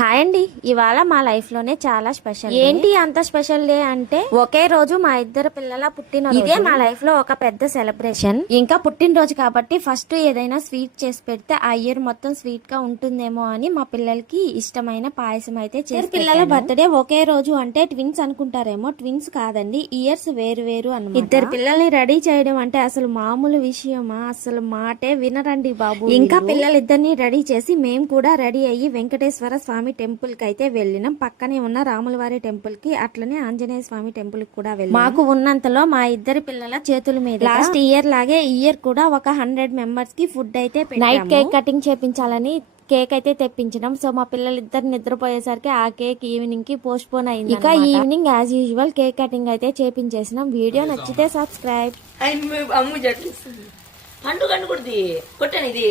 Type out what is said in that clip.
Hi అండి, ఇవాళ మా లైఫ్ లోనే చాలా స్పెషల్. ఏంటి అంత స్పెషల్ డే అంటే ఒకే రోజు మా ఇద్దరు పిల్లల పుట్టినరోజు. ఇదే మా లైఫ్ లో ఒక పెద్ద సెలబ్రేషన్. ఇంకా పుట్టినరోజు కాబట్టి ఫస్ట్ ఏదైనా స్వీట్ చేసి పెడితే ఆ ఇయర్ మొత్తం స్వీట్ గా ఉంటుందేమో అని మా పిల్లలకి ఇష్టమైన పాయసం అయితే చేసి. పిల్లల బర్త్డే ఒకే రోజు అంటే ట్విన్స్ అనుకుంటారేమో, ట్విన్స్ కాదండి, ఇయర్స్ వేరు వేరు అన్నమాట. ఇద్దరు పిల్లల్ని రెడీ చేయడం అంటే అసలు మామూలు విషయమా? అసలు మాటే వినరండి బాబు. ఇంకా పిల్లలిద్దరిని రెడీ చేసి మేము కూడా రెడీ అయ్యి వెంకటేశ్వర స్వామి టెంపుల్ కి అయితే వెళ్ళినాం. పక్కనే ఉన్న రాములవారి టెంపుల్ కి, అట్లనే ఆంజనేయ స్వామి టెంపుల్ కి కూడా వెళ్ళాం. మాకు ఉన్నంతలో మా ఇద్దరి పిల్లల చేతుల మీద లాస్ట్ ఇయర్ లాగే ఈ ఇయర్ కూడా ఒక 100 మెంబర్స్ కి ఫుడ్ అయితే నైట్ కేక్ కటింగ్ చేపించాలని కేక్ అయితే తెప్పించడం. సో మా పిల్లలిద్దరు నిద్రపోయేసరికి ఆ కేక్ ఈవినింగ్ కి పోస్ట్ పోన్ అయింది. ఇక evening as usual cake cutting అయితే చేపించేసినాం. వీడియో నచ్చితే సబ్స్క్రైబ్. కొట్టాను ఇది